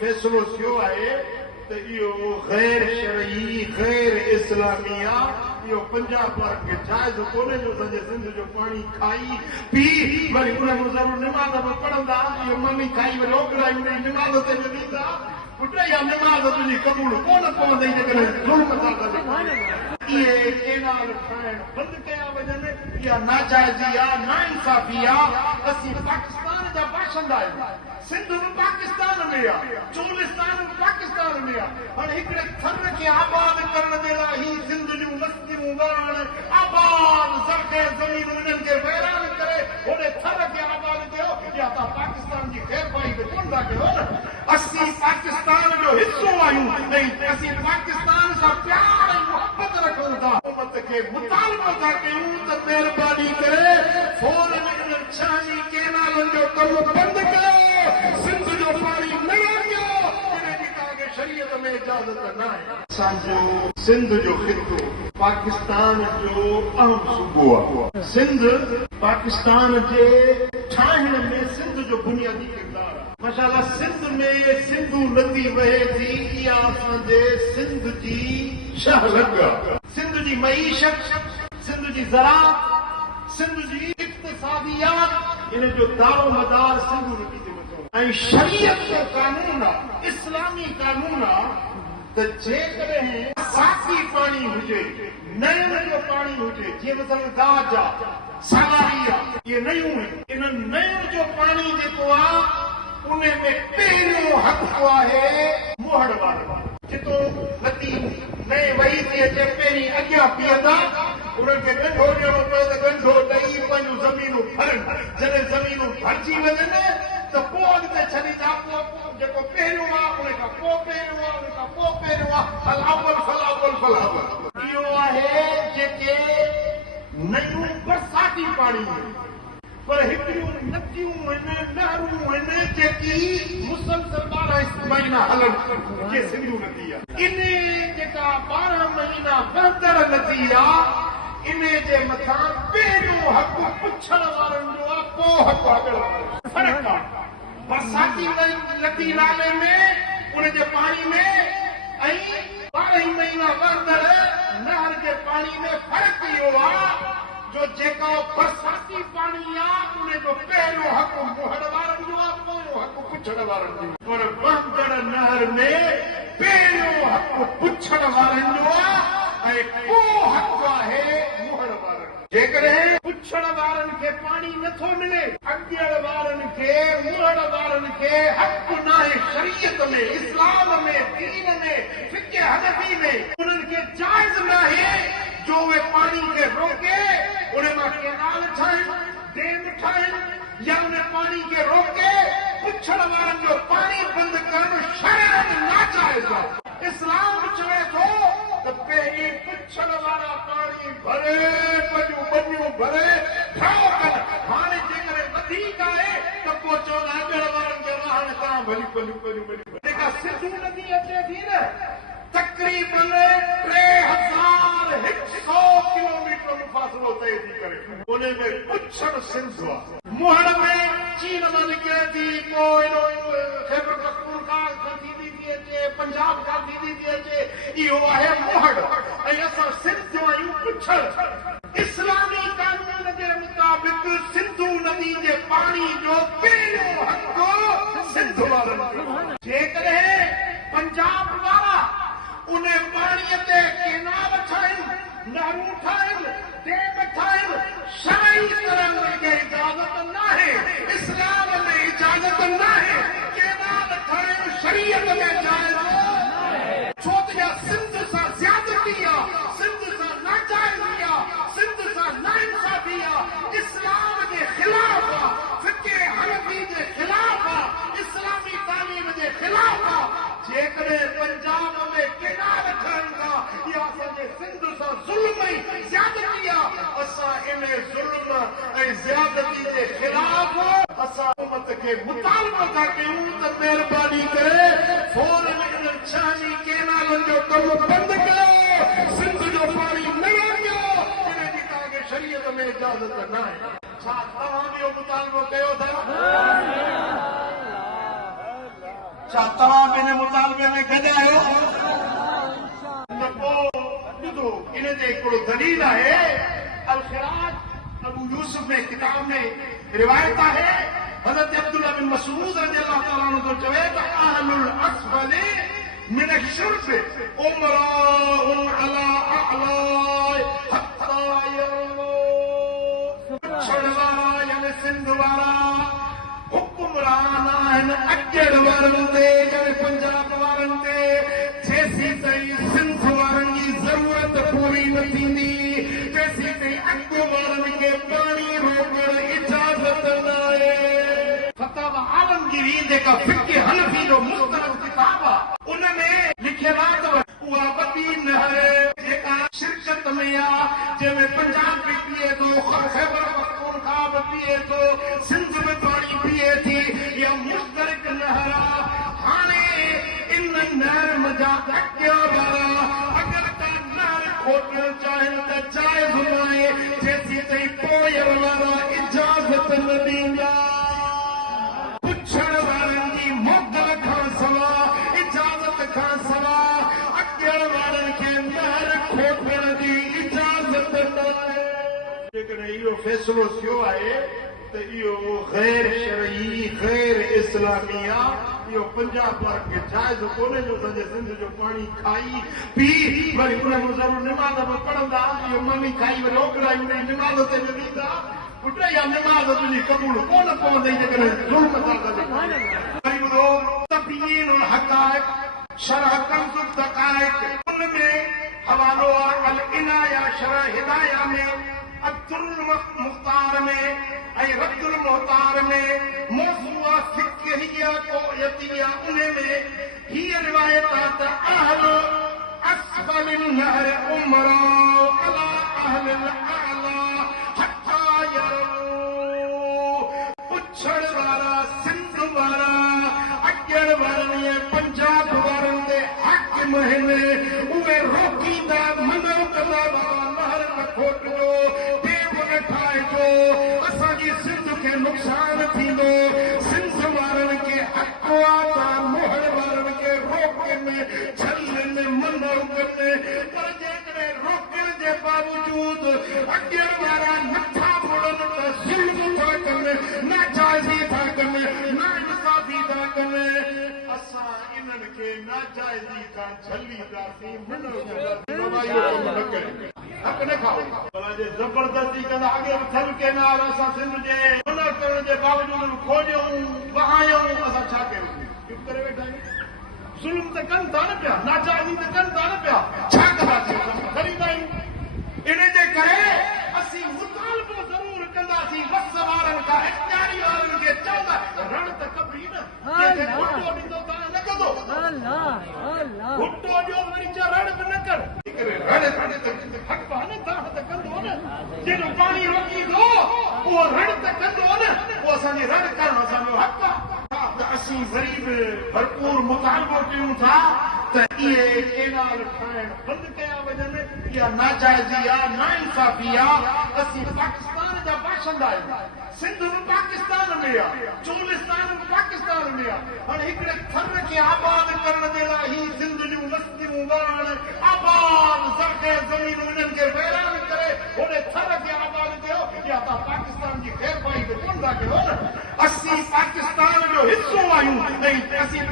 फैसलो थियो आहे त इहो गैर शरई गैर इस्लामिया इहो पंजाब वारनि खे जाइज़ कोन्हे जो सॼे सिंध जो पाणी खाई पी वरी उन में ज़रूरु निमाज़ बि पढ़ंदा इहो मम्मी खाई वरी ओकड़ाई उन निमाज़ ते बि ॾींदा पुट इहा निमाज़ तुंहिंजी क़बूल कोन पवंदई जेकॾहिं ज़ुल्म था कनि इहे केनाल ठाहिण बंदि कया वञनि इहा नाजाइज़ी आहे नाइंसाफ़ी आहे असीं पाकिस्तान जा बाशिंदा आहियूं सिंध बि पाकिस्तान में आहे चोलिस्तान बि पाकिस्तान में आहे हाणे हिकिड़े थर खे आबाद करण जे लाइ ही सिंध जूं मस्जिदूं वरण आबाद सरख़ेज़ ज़मीन उन्हनि खे वैरान करे होॾे थर खे आबाद कयो या तव्हां पाकिस्तान जी ख़ैरपाई बि कोन था कयो न असीं पाकिस्तान जो हिसो आहियूं ऐं असीं पाकिस्तान सां प्यार ऐं मुहबत रखूं था हुकूमत खे मुतालबो था कयूं त महिरबानी करे फौरन इन्हनि छहनि केनालनि जो कमु बंदि कयो सिंध जो पाणी न वञो इनजी तव्हांखे शरीयत में इजाज़त न आहे असांजो सिंध जो ख़ितो पाकिस्तान जो अहम सूबो आहे सिंध पाकिस्तान जे ठाहिण में सिंध जो बुनियादी किरदारु आहे माशाअल्लाह सिंध में सिंधू नदी वहे थी इहा असांजे सिंध जी शहरग सिंध जी मईशत सिंध जी ज़राअत सिंध जी इक़्तिसादियात इन जो दारो मदार सिंधू नदी ते वठो ऐं शरीयत जो कानून आहे इस्लामी कानून आहे त जेकॾहिं साफ़ी पाणी हुजे नयन जो पाणी हुजे जीअं मसलन दाज आहे सालारी आहे इहे नयूं आहिनि इन नयन जो पाणी जेको आहे उन में पहिरियों हक़ आहे मोहड़ वारो जितो नदी नए वही थी अचे पहिरीं अॻियां पीअंदा उन्हनि खे ॻंढो ॾियणो पए त ॻंढो ॾेई पंहिंजूं ज़मीनूं भरनि जॾहिं ज़मीनूं भरिजी वञनि त पोइ अॻिते छॾींदा जेको पहिरियों आहे उन खां पोइ पहिरियों आहे उन खां पोइ पहिरियों आहे फलावल फलावल फलावल इहो आहे जेके नयूं बरसाती पाणी पर हिकिड़ियूं नदियूं आहिनि नहरूं आहिनि जेकी मुसलसल 12 महीना हलनि जे सिंधू नदी आहे इन जेका 12 महीना बहतर नदी आहे इन जे मथां पहिरियों हक़ पुछण वारनि जो आहे पोइ हक़ अॻिल फ़र्क़ु आहे बरसाती नदी नाले में उन जे पाणी में ऐं 12 महीना बहतर नहर जे पाणी में फ़र्क़ु इहो आहे जो जेको बरसाती पाणी आहे उन जो पहिरियों हक़ मोहड़ वारनि जो आहे पोयों हक़ पुछण वारनि जो पर बहंदड़ नहर में पहिरियों हक़ पुछण वारनि जो आहे ऐं पोइ हक़ आहे मोहड़ वारनि जेकॾहिं पुछण वारनि खे पाणी नथो मिले अॻियल वारनि खे मोहड़ वारनि खे हक़ नाहे शरीयत में इस्लाम में दीन में फिक़्ह हनफ़ी में उन्हनि खे जाइज़ नाहे जो उहे पाणी खे रोके उन मां केनाल ठाहिनि डेम ठाहिनि या उन पाणी खे रोके पुछण वारनि जो पाणी बंदि करणु शरअन नाजाइज़ आहे इस्लाम चवे थो त पहिरीं पुछण वारा पाणी भरे पंहिंजूं ॿनियूं भरे ठाहो कनि हाणे जेकॾहिं वधीक आहे त पोइ चवंदा अॻियल वारनि खे हाणे तव्हां भली पंहिंजूं जेका सिंधू नदी अचे थी न तक़रीबन 3100 किलोमीटर मुफ़ासिलो तय थी करे उन में पुछण सिंध आहे मोहड़ में चीन मां निकिरे थी पोइ खैबर पख्तूनख्वा खां थींदी थी अचे पंजाब खां थींदी थी अचे इहो आहे मोहड़ ऐं असां सिंध जो आहियूं पुछण इस्लामी कानून जे मुताबिक़ सिंधू नदी जे पाणी जो पहिरियों हक़ सिंध वारनि जेकॾहिं पंजाब वारा उन पाणीअ ते केनाल ठाहिनि नहरूं ठाहिनि डेम ठाहिनि शरई तरह खे इजाज़त नाहे इस्लाम में इजाज़त नाहे केनाल ठाहिनि शरीयत में जाइज़ छो त इहा सिंध सां ज़्यादती आहे सिंध सां नाजाइज़ी आहे सिंध सां नाइंसाफ़ी आहे इस्लाम जे ख़िलाफ़ आहे फिक़्ह हनफ़ी जे ख़िलाफ़ आहे इस्लामी तालीम जे ख़िलाफ़ आहे जेकॾहिं पंजाब में केनाल ठहनि था इहा असांजे सिंध सां ज़ुल्म ऐं ज़्यादती आहे असां इन ज़ुल्म ऐं ज़्यादती जे ख़िलाफ़ असां हुकूमत खे मुतालबो था कयूं त महिरबानी करे फौरन इन्हनि छहनि केनालनि जो कमु बंदि कयो सिंध जो पाणी न वञो इनजी तव्हांखे शरीयत में इजाज़त न आहे छा तव्हां इहो मुतालबो कयो था छा तव्हां बिन मुतालबे में गॾायो त पोइ ॿुधो इन ते हिकिड़ो दलील आहे अल खिराज अबू यूसुफ में किताब में रिवायत आहे हज़रत अब्दुल्ला बिन मसूद रज़ियल्लाहु तआला अन्हु तो चवे त अहलुल अस्फल من الشرب أمراء على أعلى حتى يروا شروايا سندوارا حكمران آهن أجر وارنده جل पंजाब वारन ते जैसी तई सिंध वारन जी जरूरत पूरी न थींदी जैसी तई अॻु वारन खे पाणी रोकण इजाज़त न आहे फतावा आलमगीरी जेका फिक़्ह हनफी जो मुस्तरद किताब आहे उनमें लिखियल आहे उहा वॾी नहर जेका शिरकत में आहे जंहिंमें पंजाब बि पीए थो ख़ैबर पख्तूनख्वा बि पीए थो सिंध में पाणी पीए थी इहा मुश्तरक नहर आहे हाणे इन नहर मज़ा अॻियां वारा अगरि का नहर खोटणु चाहिनि त जाइज़ आहे जेसीं ताईं पोयण वारा इजाज़त न ॾींदा पुछण वारनि जी मोगल खां सवाइ इजाज़त खां सवाइ अॻियां वारनि खे नहर खोटण जी इजाज़त न आहे जेकॾहिं इहो फ़ैसिलो थियो आहे त इहो ग़ैर शरई ग़ैर इस्लामी आहे इहो पंजाब वारनि खे जाइज़ कोन्हे जो सॼे सिंध जो पाणी खाई पी वरी उन में ज़रूरु निमाज़ बि पढ़ंदा इहो ममी खाई वरी ओकड़ा निमाज़ ते बि ॾींदा पुट इहा निमाज़ तुंहिंजी क़बूल कोन पवंदई जेकॾहिं ज़ुल्म था कजे वरी ॿुधो तबयीन हक़ाइक़ शरह कंज़ दक़ाइक़ उनमें हवालो आहे अल इनाया शरह हिदाया में अब्दुल मुख्तार में ऐं रद्दुल मुख्तार में मौज़ूआ फ़िक़हिया क़ोयतिया उन में हीअ रिवायत आहे त अहल अस्फल नहर उमरा अला अहल अला हत्ता यरऊ पुछण वारा सिंध वारा अॻियण वारनि पंजाब वारनि ते हाकिम आहिनि उहे रोकींदा मनो कंदा बाबा नहर न खोटिजो ठाहिजो असांजी सिंध खे नुक़सान थींदो सिंध वारनि खे अक़वा मोहर वारनि खे रोकनि छलनि मनो कनि पर जेकॾहिं रोकण जे बावजूद अॻियण वारा नथा मुड़नि त ज़ुल्म था कनि नाजाइज़ी था कनि नाइंसाफ़ी था कनि असां इन्हनि खे नाजाइज़ी खां छलींदासीं मनो कंदासीं हक़ न खाओ जे ज़बरदस्ती कंदा अॻे बि थल के नाल असां सिंध जे मना करण जे बावजूद खोजूं बहायूं असां छा कयूं चुप करे वेठा आहियूं ज़ुल्म त कनि था न पिया नाजाइज़ी त कनि था न पिया छा कंदासीं ख़रीदा आहियूं इन जे करे असीं मुतालबो ज़रूरु कंदासीं वस वारनि खां इख़्तियारी वारनि खे चवंदा रण त कबी न घुटो ॾींदो त न कंदो घुटो ॾियो वरी चओ रण बि न कर जेको पाणी रोकींदो उहो रण त कंदो न उहो असांजी रण करणु असांजो हक़ आहे त असीं ग़रीब भरपूर मुतालबो कयूं था त इहे केनाल ठाहिण बंदि कया वञनि इहा नाजाइज़ी आहे नाइंसाफ़ी आहे असीं पाकिस्तान जा बाशिंदा आहियूं सिंध बि पाकिस्तान में आहे चोलिस्तान बि पाकिस्तान में आहे हाणे हिकिड़े थर खे आबाद करण जे लाइ ही सिंध जूं बस्तियूं वण आबाद ज़रख़े ज़मीनूं इन्हनि खे वैरान करे होॾे थर खे आबाद कयो या तव्हां पाकिस्तान जी ख़ैरपाई बि कोन था कयो न असीं पाकिस्तान जो हिसो आहियूं ऐं असीं